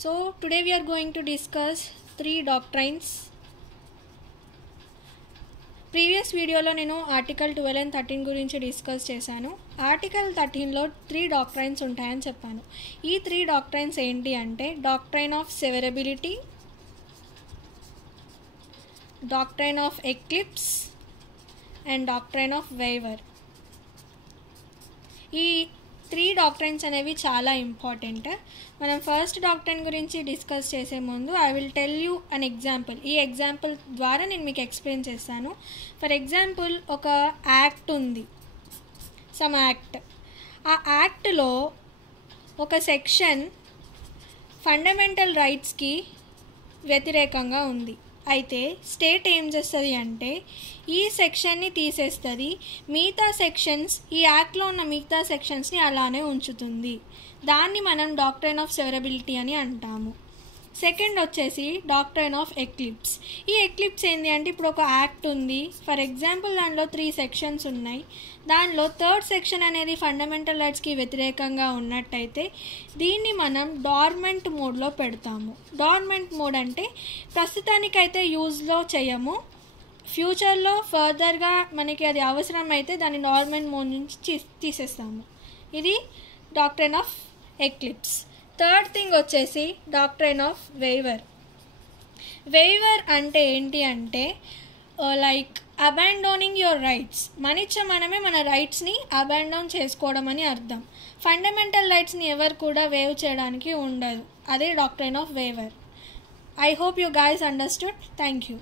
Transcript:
So today we are going to discuss 3 doctrines. Previous వీడియోలో నేను article 12 and 13 గురించి discuss చేశాను. ఆర్టికల్ 13లో 3 డాక్ట్రైన్స్ ఉంటాయని చెప్పాను. ఈ 3 డాక్ట్రైన్స్ ఏంటి అంటే doctrine of సెవరబిలిటీ, doctrine of eclipse and doctrine of waiver. ఈ 3 డాక్ట్రైన్స్ అనేవి చాలా ఇంపార్టెంట్. మనం ఫస్ట్ డాక్ట్రైన్ గురించి డిస్కస్ చేసే ముందు I will tell you an example. ఈ ఎగ్జాంపుల్ ద్వారా నేను మీకు ఎక్స్ప్లెయిన్ చేస్తాను. ఫర్ ఎగ్జాంపుల్, ఒక యాక్ట్ ఉంది, సమ్ యాక్ట్. ఆ యాక్ట్లో ఒక సెక్షన్ ఫండమెంటల్ రైట్స్కి వ్యతిరేకంగా ఉంది. అయితే స్టేట్ ఏం చేస్తుంది అంటే ఈ సెక్షన్ని తీసేస్తుంది, మిగతా సెక్షన్స్, ఈ యాక్ట్లో ఉన్న మిగతా సెక్షన్స్ని అలానే ఉంచుతుంది. దాన్ని మనం డాక్ట్రైన్ ఆఫ్ సెవరబిలిటీ అని అంటాము. సెకండ్ వచ్చేసి డాక్ట్రైన్ ఆఫ్ ఎక్లిప్స్. ఈ ఎక్లిప్స్ ఏంటి అంటే ఇప్పుడు ఒక యాక్ట్ ఉంది, ఫర్ ఎగ్జాంపుల్ దానిలో 3 సెక్షన్స్ ఉన్నాయి. దానిలో థర్డ్ సెక్షన్ అనేది ఫండమెంటల్ రైట్స్కి వ్యతిరేకంగా ఉన్నట్టయితే దీన్ని మనం డార్మెంట్ మోడ్లో పెడతాము. డార్మెంట్ మోడ్ అంటే ప్రస్తుతానికైతే యూజ్లో చేయము, ఫ్యూచర్లో ఫర్దర్గా మనకి అది అవసరమైతే దాన్ని డార్మెంట్ మోడ్ నుంచి తీసేస్తాము. ఇది doctrine of eclipse. Third thing వచ్చేసి డాక్ట్రైన్ ఆఫ్ వేవర్. వేవర్ అంటే ఏంటి అంటే లైక్ అబాండోనింగ్ యువర్ రైట్స్. మనమే మన రైట్స్ని అబాండోన్ చేసుకోవడం అని అర్థం. ఫండమెంటల్ రైట్స్ని ఎవరు కూడా వేవ్ చేయడానికి ఉండదు. అదే doctrine of waiver. I hope you guys understood. Thank you.